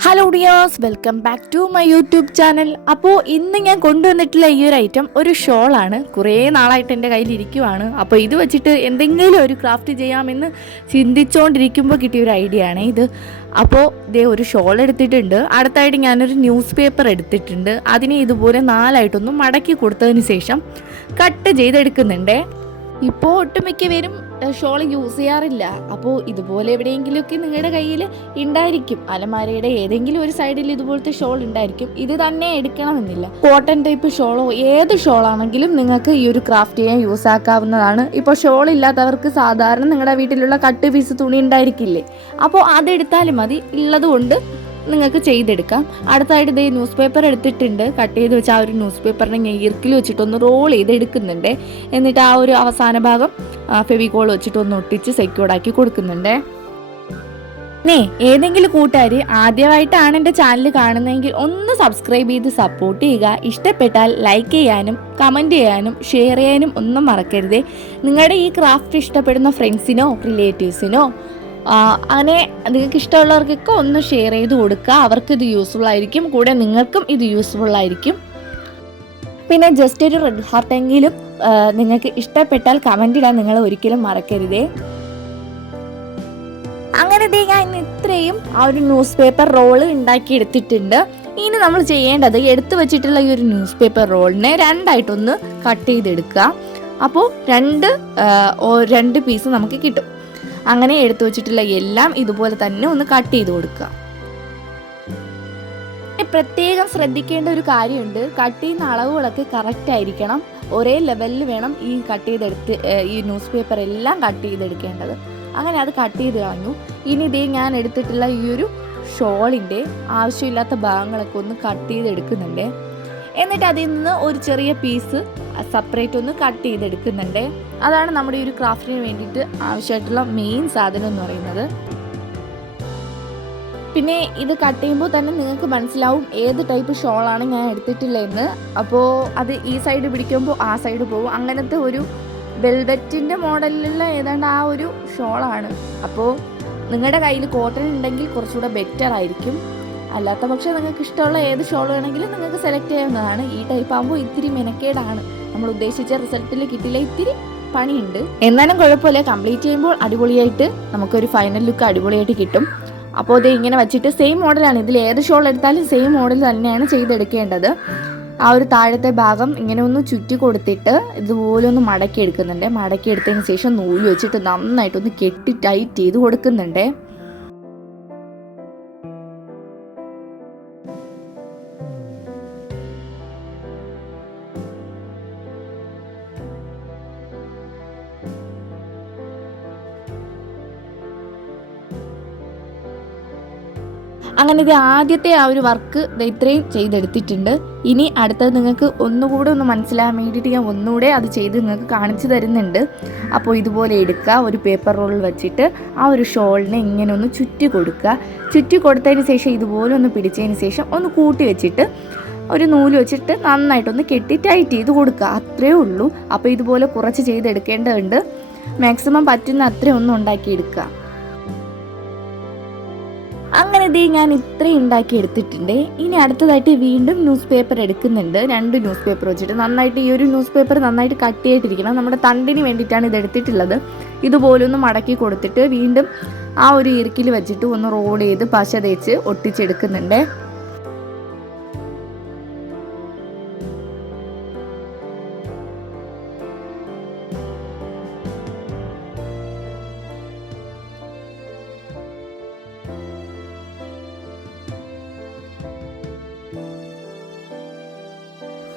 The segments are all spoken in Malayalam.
Hello dears, welcome back to my YouTube channel. അപ്പോൾ ഇന്ന് ഞാൻ കൊണ്ടുവന്നിട്ടുള്ള ഈ ഒരു ഐറ്റം ഒരു ഷോളാണ്. കുറേ നാളായിട്ട് എൻ്റെ കയ്യിലിരിക്കുവാണ്. അപ്പോൾ ഇത് വെച്ചിട്ട് എന്തെങ്കിലും ഒരു ക്രാഫ്റ്റ് ചെയ്യാമെന്ന് ചിന്തിച്ചുകൊണ്ടിരിക്കുമ്പോൾ കിട്ടിയ ഒരു ഐഡിയ ആണ് ഇത്. അപ്പോൾ ഇതേ ഒരു ഷോൾ എടുത്തിട്ടുണ്ട്. അടുത്തായിട്ട് ഞാനൊരു ന്യൂസ് പേപ്പർ എടുത്തിട്ടുണ്ട്. അതിനെ ഇതുപോലെ നാലായിട്ടൊന്ന് മടക്കി കൊടുത്തതിന് ശേഷം കട്ട് ചെയ്തെടുക്കുന്നുണ്ട്. ഇപ്പോൾ ഒട്ടുമിക്ക പേരും ഷോൾ യൂസ് ചെയ്യാറില്ല. അപ്പോൾ ഇതുപോലെ എവിടെയെങ്കിലുമൊക്കെ നിങ്ങളുടെ കയ്യിൽ ഉണ്ടായിരിക്കും. അലമാരയുടെ ഏതെങ്കിലും ഒരു സൈഡിൽ ഇതുപോലത്തെ ഷോൾ ഉണ്ടായിരിക്കും. ഇത് തന്നെ എടുക്കണമെന്നില്ല. കോട്ടൺ ടൈപ്പ് ഷോളോ ഏത് ഷോളാണെങ്കിലും നിങ്ങൾക്ക് ഈ ഒരു ക്രാഫ്റ്റ് ചെയ്യാൻ യൂസ് ആക്കാവുന്നതാണ്. ഇപ്പോൾ ഷോൾ ഇല്ലാത്തവർക്ക് സാധാരണ നിങ്ങളുടെ വീട്ടിലുള്ള കട്ട് പീസ് തുണി ഉണ്ടായിരിക്കില്ലേ, അപ്പോൾ അതെടുത്താലും മതി. ഉള്ളത് കൊണ്ട് നിങ്ങൾക്ക് ചെയ്തെടുക്കാം. അടുത്തായിട്ട് ഇതേ ന്യൂസ് പേപ്പർ എടുത്തിട്ടുണ്ട്. കട്ട് ചെയ്ത് വെച്ച് ആ ഒരു ന്യൂസ് പേപ്പറിനെ ഞാൻ ഇറുക്കിൽ വെച്ചിട്ടൊന്ന് റോൾ ചെയ്തെടുക്കുന്നുണ്ട്. എന്നിട്ട് ആ ഒരു അവസാന ഭാഗം ഫെവിക്കോൾ വെച്ചിട്ടൊന്ന് ഒട്ടിച്ച് സെക്യൂർഡാക്കി കൊടുക്കുന്നുണ്ട്. ഏതെങ്കിലും കൂട്ടുകാർ ആദ്യമായിട്ടാണ് എൻ്റെ ചാനൽ കാണുന്നതെങ്കിൽ ഒന്ന് സബ്സ്ക്രൈബ് ചെയ്ത് സപ്പോർട്ട് ചെയ്യുക. ഇഷ്ടപ്പെട്ടാൽ ലൈക്ക് ചെയ്യാനും കമൻറ്റ് ചെയ്യാനും ഷെയർ ചെയ്യാനും ഒന്നും മറക്കരുതേ. നിങ്ങളുടെ ഈ ക്രാഫ്റ്റ് ഇഷ്ടപ്പെടുന്ന ഫ്രണ്ട്സിനോ റിലേറ്റീവ്സിനോ അങ്ങനെ നിങ്ങൾക്ക് ഇഷ്ടമുള്ളവർക്കൊക്കെ ഒന്ന് ഷെയർ ചെയ്ത് കൊടുക്കുക. അവർക്ക് ഇത് യൂസ്ഫുൾ ആയിരിക്കും, കൂടെ നിങ്ങൾക്കും ഇത് യൂസ്ഫുൾ ആയിരിക്കും. പിന്നെ ജസ്റ്റ് ഒരു റെഡ് ഹാർട്ടെങ്കിലും നിങ്ങൾക്ക് ഇഷ്ടപ്പെട്ടാൽ കമൻ്റ് ഇടാൻ നിങ്ങൾ ഒരിക്കലും മറക്കരുതേ. അങ്ങനെ ഞാൻ ഇത്രയും ആ ഒരു ന്യൂസ് പേപ്പർ റോള് ഉണ്ടാക്കി എടുത്തിട്ടുണ്ട്. ഇനി നമ്മൾ ചെയ്യേണ്ടത് എടുത്തു വെച്ചിട്ടുള്ള ഈ ഒരു ന്യൂസ് പേപ്പർ റോളിനെ രണ്ടായിട്ടൊന്ന് കട്ട് ചെയ്തെടുക്കുക. അപ്പോൾ രണ്ട് പീസ് നമുക്ക് കിട്ടും. അങ്ങനെ എടുത്തു വെച്ചിട്ടുള്ള എല്ലാം ഇതുപോലെ തന്നെ ഒന്ന് കട്ട് ചെയ്ത് കൊടുക്കുക. പ്രത്യേകം ശ്രദ്ധിക്കേണ്ട ഒരു കാര്യമുണ്ട്. കട്ട് ചെയ്യുന്ന അളവുകളൊക്കെ കറക്റ്റ് ആയിരിക്കണം. ഒരേ ലെവലിൽ വേണം ഈ കട്ട് ചെയ്തെടുത്ത് ഈ ന്യൂസ് പേപ്പർ എല്ലാം കട്ട് ചെയ്തെടുക്കേണ്ടത്. അങ്ങനെ അത് കട്ട് ചെയ്ത് കളഞ്ഞു. ഇനി ഇതേ ഞാൻ എടുത്തിട്ടുള്ള ഈ ഒരു ഷോളിൻ്റെ ആവശ്യമില്ലാത്ത ഭാഗങ്ങളൊക്കെ ഒന്ന് കട്ട് ചെയ്തെടുക്കുന്നുണ്ട്. എന്നിട്ട് അതിൽ നിന്ന് ഒരു ചെറിയ പീസ് സെപ്പറേറ്റ് ഒന്ന് കട്ട് ചെയ്തെടുക്കുന്നുണ്ട്. അതാണ് നമ്മുടെ ഈ ഒരു ക്രാഫ്റ്റിന് വേണ്ടിയിട്ട് ആവശ്യമായിട്ടുള്ള മെയിൻ സാധനം എന്ന് പറയുന്നത്. പിന്നെ ഇത് കട്ട് ചെയ്യുമ്പോൾ തന്നെ നിങ്ങൾക്ക് മനസ്സിലാവും ഏത് ടൈപ്പ് ഷോളാണ് ഞാൻ എടുത്തിട്ടുള്ളതെന്ന്. അപ്പോൾ അത് ഈ സൈഡ് പിടിക്കുമ്പോൾ ആ സൈഡ് പോകും. അങ്ങനത്തെ ഒരു വെൽവെറ്റിൻ്റെ മോഡലിലുള്ള ഏതാണ്ട് ആ ഒരു ഷോളാണ്. അപ്പോൾ നിങ്ങളുടെ കയ്യിൽ കോട്ടൺ ഉണ്ടെങ്കിൽ കുറച്ചുകൂടെ ബെറ്റർ ആയിരിക്കും. അല്ലാത്ത പക്ഷേ നിങ്ങൾക്ക് ഇഷ്ടമുള്ള ഏത് ഷോൾ വേണമെങ്കിലും നിങ്ങൾക്ക് സെലക്ട് ചെയ്യാവുന്നതാണ്. ഈ ടൈപ്പ് ആകുമ്പോൾ ഇത്തിരി മെനക്കേടാണ്. നമ്മൾ ഉദ്ദേശിച്ച റിസൾട്ടിൽ കിട്ടില്ല, ഇത്തിരി പണിയുണ്ട്. എന്നാലും കുഴപ്പമില്ല, കംപ്ലീറ്റ് ചെയ്യുമ്പോൾ അടിപൊളിയായിട്ട് നമുക്കൊരു ഫൈനൽ ലുക്ക് അടിപൊളിയായിട്ട് കിട്ടും. അപ്പോൾ ഇത് ഇങ്ങനെ വെച്ചിട്ട് സെയിം മോഡലാണ്. ഇതിൽ ഏത് ഷോൾ എടുത്താലും സെയിം മോഡൽ തന്നെയാണ് ചെയ്തെടുക്കേണ്ടത്. ആ ഒരു താഴത്തെ ഭാഗം ഇങ്ങനെ ഒന്ന് ചുറ്റി കൊടുത്തിട്ട് ഇതുപോലെ ഒന്ന് മടക്കി എടുക്കുന്നുണ്ട്. മടക്കി എടുത്തതിന് ശേഷം നൂല് വെച്ചിട്ട് നന്നായിട്ടൊന്ന് കെട്ടി ടൈറ്റ് ചെയ്ത് കൊടുക്കുന്നുണ്ട്. അങ്ങനെ ഇത് ആദ്യത്തെ ആ ഒരു വർക്ക് ഇത്രയും ചെയ്തെടുത്തിട്ടുണ്ട്. ഇനി അടുത്തത് നിങ്ങൾക്ക് ഒന്നുകൂടെ ഒന്ന് മനസ്സിലാകാൻ വേണ്ടിയിട്ട് ഞാൻ ഒന്നുകൂടെ അത് ചെയ്ത് നിങ്ങൾക്ക് കാണിച്ചു തരുന്നുണ്ട്. അപ്പോൾ ഇതുപോലെ എടുക്കുക, ഒരു പേപ്പർ റോൾ വെച്ചിട്ട് ആ ഒരു ഷോളിനെ ഇങ്ങനെ ഒന്ന് ചുറ്റി കൊടുക്കുക. ചുറ്റി കൊടുത്തതിന് ശേഷം ഇതുപോലെ ഒന്ന് പിടിച്ചതിന് ശേഷം ഒന്ന് കൂട്ടി വെച്ചിട്ട് ഒരു നൂല് വെച്ചിട്ട് നന്നായിട്ടൊന്ന് കെട്ടി ടൈറ്റ് ചെയ്ത് കൊടുക്കുക. അത്രയേ ഉള്ളൂ. അപ്പോൾ ഇതുപോലെ കുറച്ച് ചെയ്തെടുക്കേണ്ടതുണ്ട്. മാക്സിമം പറ്റുന്ന അത്രയും ഒന്ന് ഉണ്ടാക്കിയെടുക്കുക. അങ്ങനെ ഞാൻ ഇത്രയും ഉണ്ടാക്കി എടുത്തിട്ടുണ്ട്. ഇനി അടുത്തതായിട്ട് വീണ്ടും ന്യൂസ് പേപ്പർ എടുക്കുന്നുണ്ട്. 2 ന്യൂസ് പേപ്പർ വെച്ചിട്ട് നന്നായിട്ട് ഈ ഒരു ന്യൂസ് പേപ്പർ നന്നായിട്ട് കട്ട് ചെയ്തിട്ടിരിക്കണം. നമ്മുടെ തണ്ടിന് വേണ്ടിയിട്ടാണ് ഇത് എടുത്തിട്ടുള്ളത്. ഇതുപോലെ ഒന്ന് മടക്കി കൊടുത്തിട്ട് വീണ്ടും ആ ഒരു ഇറുക്കിൽ വെച്ചിട്ട് ഒന്ന് റോൾ ചെയ്ത് പശ തേച്ച് ഒട്ടിച്ചെടുക്കുന്നുണ്ട്.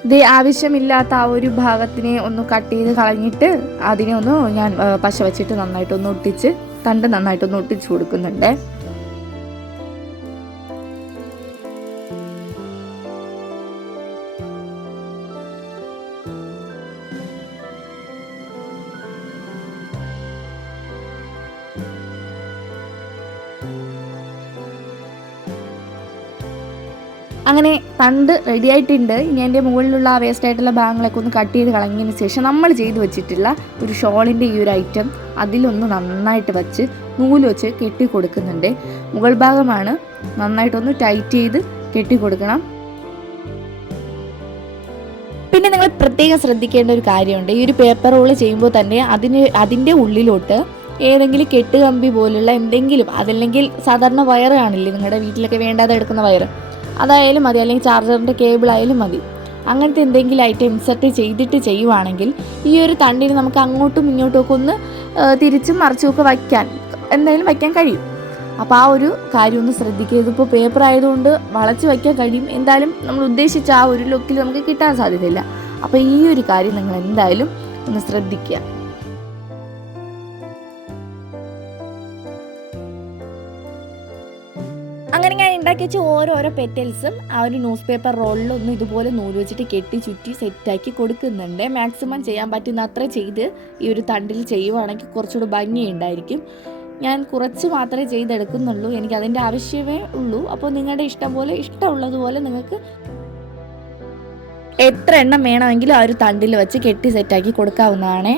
ഇത് ആവശ്യമില്ലാത്ത ആ ഒരു ഭാഗത്തിനെ ഒന്ന് കട്ട് ചെയ്ത് കളഞ്ഞിട്ട് അതിനെ ഒന്ന് ഞാൻ പശ വെച്ചിട്ട് നന്നായിട്ടൊന്ന് ഒട്ടിച്ച് തണ്ട് നന്നായിട്ടൊന്ന് ഒട്ടിച്ച് കൊടുക്കുന്നുണ്ട്. അങ്ങനെ തണ്ട് റെഡി ആയിട്ടുണ്ട്. ഇനി എൻ്റെ മുകളിലുള്ള ആ വേസ്റ്റ് ആയിട്ടുള്ള ഭാഗങ്ങളൊക്കെ ഒന്ന് കട്ട് ചെയ്ത് കളഞ്ഞതിന് ശേഷം നമ്മൾ ചെയ്ത് വെച്ചിട്ടുള്ള ഒരു ഷോളിൻ്റെ ഈ ഒരു ഐറ്റം അതിലൊന്ന് നന്നായിട്ട് വെച്ച് നൂല് വെച്ച് കെട്ടി കൊടുക്കുന്നുണ്ട്. മുകൾ ഭാഗമാണ് നന്നായിട്ടൊന്ന് ടൈറ്റ് ചെയ്ത് കെട്ടിക്കൊടുക്കണം. പിന്നെ നിങ്ങൾ പ്രത്യേകം ശ്രദ്ധിക്കേണ്ട ഒരു കാര്യമുണ്ട്. ഈ ഒരു പേപ്പർ റോൾ ചെയ്യുമ്പോൾ തന്നെ അതിൻ്റെ ഉള്ളിലോട്ട് ഏതെങ്കിലും കെട്ടുകമ്പി പോലുള്ള എന്തെങ്കിലും, അതല്ലെങ്കിൽ സാധാരണ വയർ കാണില്ലേ നിങ്ങളുടെ വീട്ടിലൊക്കെ വേണ്ടാതെ എടുക്കുന്ന വയർ, അതായാലും മതി, അല്ലെങ്കിൽ ചാർജറിൻ്റെ കേബിൾ ആയാലും മതി. അങ്ങനത്തെ എന്തെങ്കിലും ഐറ്റം ഇൻസെർട്ട് ചെയ്തിട്ട് ചെയ്യുവാണെങ്കിൽ ഈ ഒരു തണ്ടിന് നമുക്ക് അങ്ങോട്ടും ഇങ്ങോട്ടും ഒക്കെ ഒന്ന് തിരിച്ചും മറിച്ചുമൊക്കെ വയ്ക്കാൻ കഴിയും. അപ്പോൾ ആ ഒരു കാര്യം ഒന്ന് ശ്രദ്ധിക്കുക. ഇതിപ്പോൾ പേപ്പർ ആയതുകൊണ്ട് വളച്ച് വയ്ക്കാൻ കഴിയും, എന്തായാലും നമ്മൾ ഉദ്ദേശിച്ച ആ ഒരു ലുക്കിൽ നമുക്ക് കിട്ടാൻ സാധ്യതയില്ല. അപ്പോൾ ഈ ഒരു കാര്യം നിങ്ങൾ എന്തായാലും ഒന്ന് ശ്രദ്ധിക്കുക. അങ്ങനെ ഞാൻ ഉണ്ടാക്കി വെച്ച ഓരോരോ പെറ്റൽസും ആ ഒരു ന്യൂസ് പേപ്പർ റോളിലൊന്നും ഇതുപോലെ നൂല് വെച്ചിട്ട് കെട്ടി ചുറ്റി സെറ്റാക്കി കൊടുക്കുന്നുണ്ട്. മാക്സിമം ചെയ്യാൻ പറ്റുന്ന അത്ര ചെയ്ത് ഈ ഒരു തണ്ടിൽ ചെയ്യുവാണെങ്കിൽ കുറച്ചുകൂടി ഭംഗിയുണ്ടായിരിക്കും. ഞാൻ കുറച്ച് മാത്രമേ ചെയ്തെടുക്കുന്നുള്ളൂ, എനിക്ക് അതിൻ്റെ ആവശ്യമേ ഉള്ളൂ. അപ്പോൾ നിങ്ങളുടെ ഇഷ്ടമുള്ളതുപോലെ നിങ്ങൾക്ക് എത്ര എണ്ണം വേണമെങ്കിലും ആ ഒരു തണ്ടിൽ വെച്ച് കെട്ടി സെറ്റാക്കി കൊടുക്കാവുന്നതാണ്.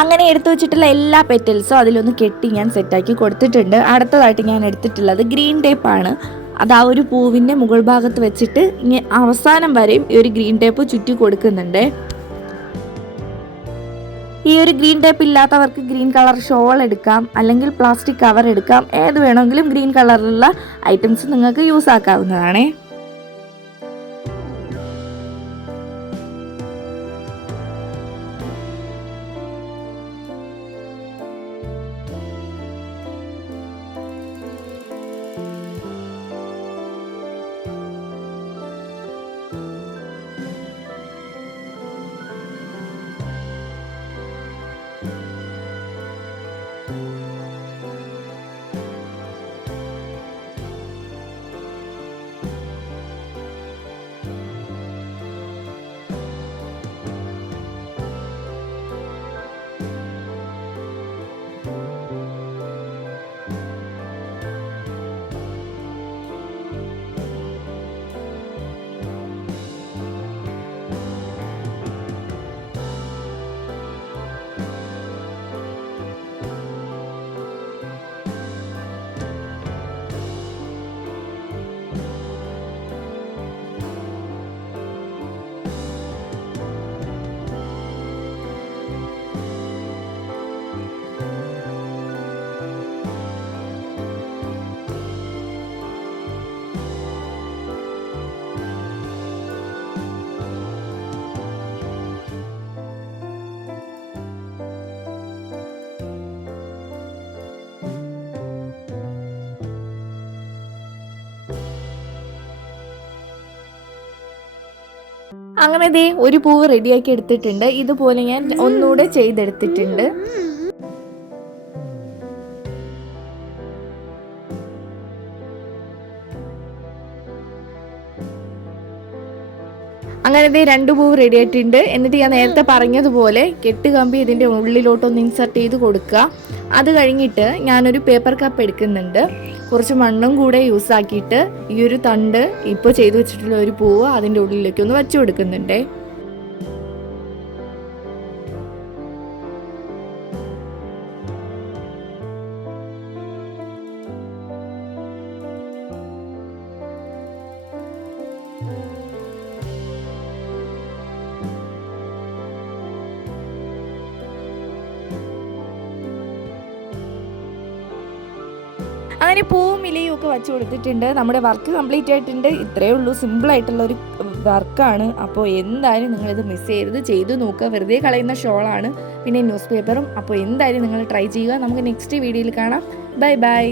അങ്ങനെ എടുത്തു വെച്ചിട്ടുള്ള എല്ലാ പെറ്റൽസും അതിലൊന്ന് കെട്ടി ഞാൻ സെറ്റാക്കി കൊടുത്തിട്ടുണ്ട്. അടുത്തതായിട്ട് ഞാൻ എടുത്തിട്ടുള്ളത് ഗ്രീൻ ടേപ്പാണ്. അത് ആ ഒരു പൂവിൻ്റെ മുകൾ ഭാഗത്ത് വെച്ചിട്ട് ഇങ്ങനെ അവസാനം വരെയും ഈ ഒരു ഗ്രീൻ ടേപ്പ് ചുറ്റി കൊടുക്കുന്നുണ്ട്. ഈ ഒരു ഗ്രീൻ ടേപ്പ് ഇല്ലാത്തവർക്ക് ഗ്രീൻ കളർ ഷോൾ എടുക്കാം, അല്ലെങ്കിൽ പ്ലാസ്റ്റിക് കവർ എടുക്കാം. ഏത് വേണമെങ്കിലും ഗ്രീൻ കളറിലുള്ള ഐറ്റംസ് നിങ്ങൾക്ക് യൂസ് ആക്കാവുന്നതാണ്. അങ്ങനെ ദേ ഒരു പൂവ് റെഡിയാക്കി എടുത്തിട്ടുണ്ട്. ഇതുപോലെ ഞാൻ ഒന്നുകൂടെ ചെയ്തെടുത്തിട്ടുണ്ട്. അങ്ങനെ ദേ 2 പൂവ് റെഡി ആയിട്ടുണ്ട്. എന്നിട്ട് ഞാൻ നേരത്തെ പറഞ്ഞതുപോലെ കെട്ടുകമ്പി ഇതിൻ്റെ ഉള്ളിലോട്ടൊന്ന് ഇൻസർട്ട് ചെയ്ത് കൊടുക്കുക. അത് കഴിഞ്ഞിട്ട് ഞാനൊരു പേപ്പർ കപ്പ് എടുക്കുന്നുണ്ട്. കുറച്ച് മണ്ണും കൂടെ യൂസ് ആക്കിയിട്ട് ഈ ഒരു തണ്ട് ഇപ്പോൾ ചെയ്തു വെച്ചിട്ടുള്ള ഒരു പൂവ് അതിൻ്റെ ഉള്ളിലേക്ക് ഒന്ന് വെച്ചു കൊടുക്കുന്നുണ്ട്. അങ്ങനെ പൂവും ഇലയും ഒക്കെ വെച്ച് കൊടുത്തിട്ടുണ്ട്. നമ്മുടെ വർക്ക് കംപ്ലീറ്റ് ആയിട്ടുണ്ട്. ഇത്രയേ ഉള്ളൂ, സിമ്പിളായിട്ടുള്ള ഒരു വർക്കാണ്. അപ്പോൾ എന്തായാലും നിങ്ങളിത് മിസ് ചെയ്യരുത്, ചെയ്തു നോക്കുക. വെറുതെ കളയുന്ന ഷോളാണ്, പിന്നെ ന്യൂസ് പേപ്പറും. അപ്പോൾ എന്തായാലും നിങ്ങൾ ട്രൈ ചെയ്യുക. നമുക്ക് നെക്സ്റ്റ് വീഡിയോയിൽ കാണാം. Bye bye.